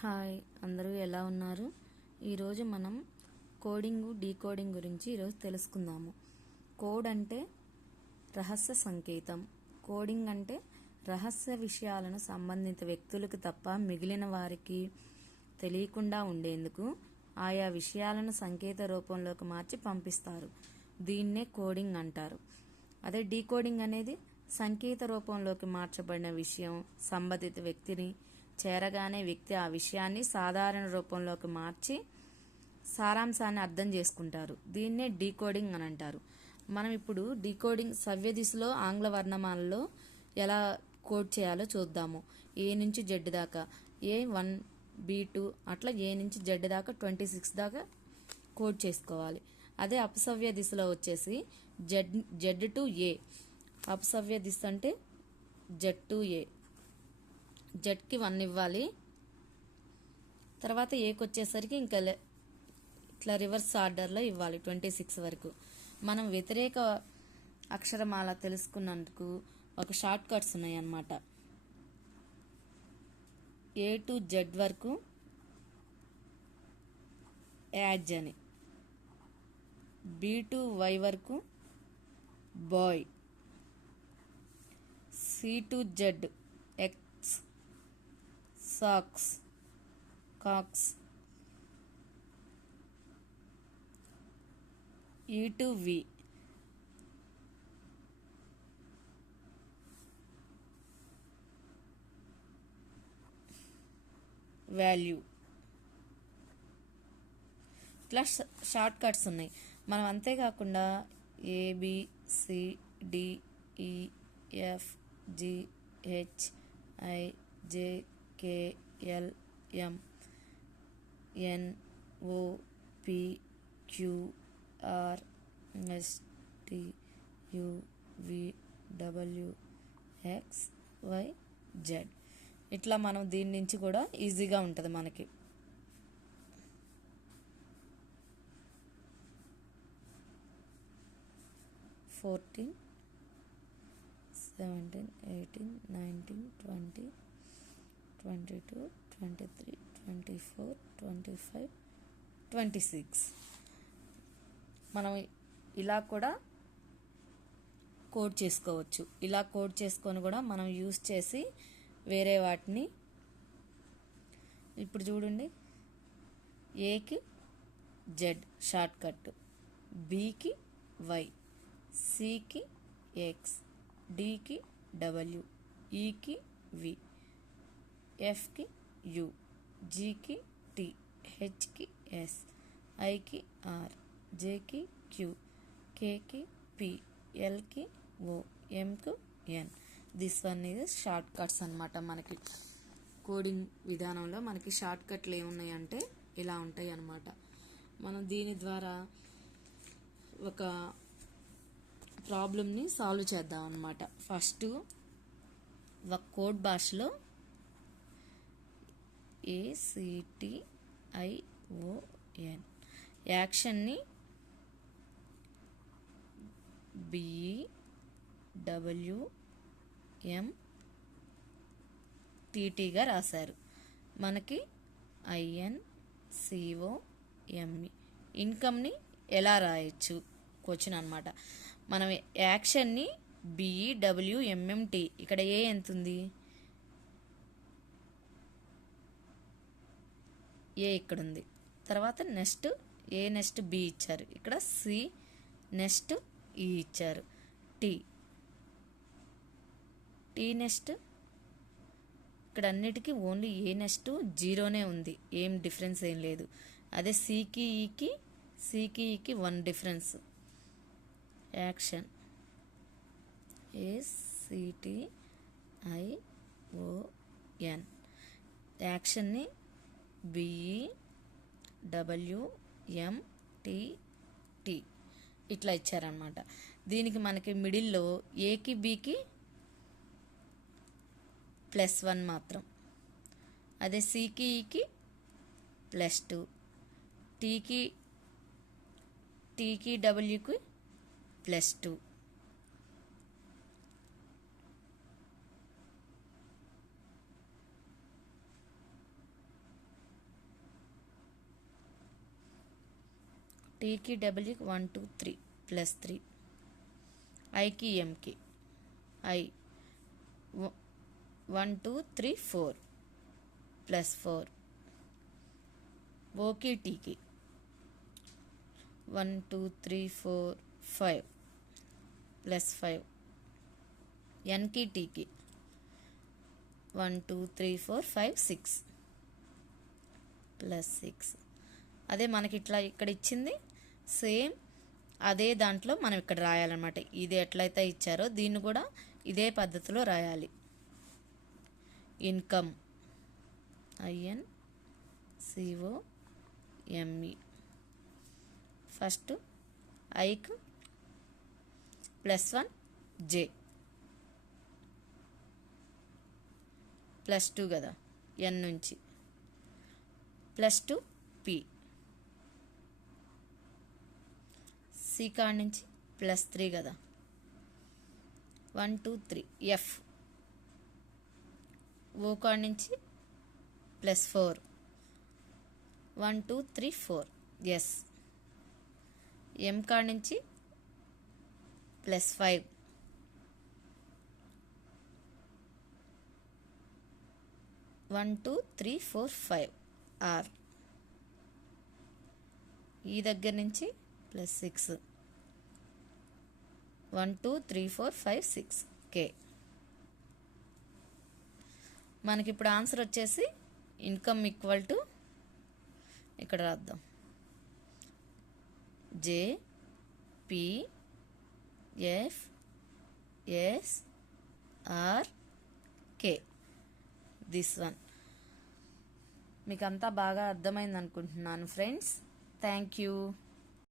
Hi అందరూ ఎలా ఉన్నారు? ఈరోజు మనం కోడింగ్ డీకోడింగ్ గురించి ఈరోజు తెలుసుకుందాము. కోడ్ అంటే రహస్య సంకేతం. కోడింగ్ అంటే రహస్య విషయాలను సంబంధిత వ్యక్తులకు తప్ప మిగిలిన వారికి తెలియకుండా ఉండేందుకు ఆయా విషయాలను సంకేత రూపంలోకి మార్చి పంపిస్తారు. దీన్నే కోడింగ్ అంటారు. అదే డీకోడింగ్ అనేది సంకేత రూపంలోకి మార్చబడిన విషయం సంబంధిత వ్యక్తిని చేరగానే వ్యక్తి ఆ విషయాన్ని సాధారణ రూపంలోకి మార్చి సారాంశాన్ని అర్థం చేసుకుంటారు. దీన్నే డీకోడింగ్ అని అంటారు. మనం ఇప్పుడు డీకోడింగ్ సవ్య దిశలో ఆంగ్ల వర్ణమాలలో ఎలా కోడ్ చేయాలో చూద్దాము. ఏ నుంచి జెడ్ దాకా? ఏ వన్ బి టూ అట్లా ఏ నుంచి జెడ్ దాకా? ట్వంటీ సిక్స్ దాకా కోడ్ చేసుకోవాలి. అదే అపసవ్య దిశలో వచ్చేసి జెడ్ జెడ్ టు ఏ. అపసవ్య దిశ అంటే జెడ్ టు ఏ. జెడ్కి వన్ ఇవ్వాలి. తర్వాత ఏకి వచ్చేసరికి ఇంకా లే- ఇట్లా రివర్స్ ఆర్డర్లో ఇవ్వాలి ట్వంటీ సిక్స్ వరకు. మనం వ్యతిరేక అక్షరమాల తెలుసుకున్నందుకు ఒక షార్ట్ కట్స్ ఉన్నాయి అన్నమాట ఏ టు జెడ్ వరకు యాడ్జ్ అని. బి టు వై వరకు బాయ్. సి టు జెడ్ సాక్స్ కాక్స్ ఈ టు వి వాల్యూ ఇట్లా షార్ట్ కట్స్ ఉన్నాయి. మనం అంతేకాకుండా A J K L M D K L M N O Q R S W X Y Z. ఇట్లా మనం దీని నుంచి కూడా ఈజీగా ఉంటుంది మనకి. Fourteen seventeen eighteen nineteen twenty twenty two twenty three twenty four twenty five twenty six. మనం ఇలా కూడా కోడ్ చేసుకోవచ్చు. ఇలా కోడ్ చేసుకొని కూడా మనం యూస్ చేసి వేరే వాటిని ఇప్పుడు చూడండి. ఏకి జెడ్ షార్ట్ కట్ బీకి వై సికి ఎక్స్ డికి డబ్ల్యూ ఈకి వి. ఎఫ్కి యు జీకి టి హెచ్కి ఎస్ ఐకి ఆర్ జేకి క్యూ కేకి పి ఎల్కి ఓ ఎంకు ఎన్ దిస్ వన్ ఇది షార్ట్ కట్స్ అనమాట మనకి. కోడింగ్ విధానంలో మనకి షార్ట్ కట్లు ఏమున్నాయంటే ఇలా ఉంటాయి అన్నమాట. మనం దీని ద్వారా ఒక ప్రాబ్లమ్ని సాల్వ్ చేద్దాం అనమాట ఫస్ట్ ఒక కోడ్ భాషలో ఏసిటిఐఓఎన్ యాక్షన్ని బిఈ డబ్ల్యూ ఎం టీటీగా రాశారు. మనకి ఐఎన్ ఇన్కమ్ని ఎలా రాయొచ్చు? క్వశ్చన్ అనమాట మనం యాక్షన్ని బిఈ డబ్ల్యూ ఎంఎంటీ ఇక్కడ ఏ ఎంత ఉంది ఏ ఇక్కడ ఉంది తర్వాత నెక్స్ట్ ఏ నెక్స్ట్ బి ఇచ్చారు. ఇక్కడ సి నెక్స్ట్ ఈ ఇచ్చారు. టీ. T next. ఇక్కడ అన్నిటికీ ఓన్లీ ఏ నెక్స్ట్ జీరోనే ఉంది. ఏం డిఫరెన్స్ ఏం లేదు. అదే సికి ఈకి సికి ఈకి one difference. Action. A C T I O N యాక్షన్ని B E W M ఇట్లా ఇచ్చారనమాట దీనికి మనకి మిడిల్లో ఏకి బికి ప్లస్ వన్ మాత్రం. అదే సికి ఈకి e ప్లస్ టూ. టీకి టీకి డబ్ల్యూకి ప్లస్ టూ. టీకి డబ్ల్యూకి one two three plus three. ఐకి ఎంకి. I one two three four plus four. ఓకి టీకి. One two three four five plus five. ఎన్కి టీకి. One two three four five six plus six. అదే మనకి ఇట్లా ఇక్కడ ఇచ్చింది. సేమ్ అదే దాంట్లో మనం ఇక్కడ రాయాలన్నమాట. ఇది ఎట్లయితే ఇచ్చారో దీన్ని కూడా ఇదే పద్ధతిలో రాయాలి. Income I N C O M E. First ఐక్ plus one J. Plus two కదా ఎన్ నుంచి. Plus two P. సి కాడ్ నుంచి ప్లస్ త్రీ కదా. One two three F. O Codd నుంచి plus four. One two three four. S. M Codd నుంచి plus five. One two three four five R. E దగ్గర నుంచి plus six. One two three four five six. K మనకి ఇప్పుడు answer వచ్చేసి income equal to ఇక్కడ రాద్దాం. J P F S R K. This one. మీకు అంతా బాగా అర్థమైంది అనుకుంటున్నాను ఫ్రెండ్స్. Thank you.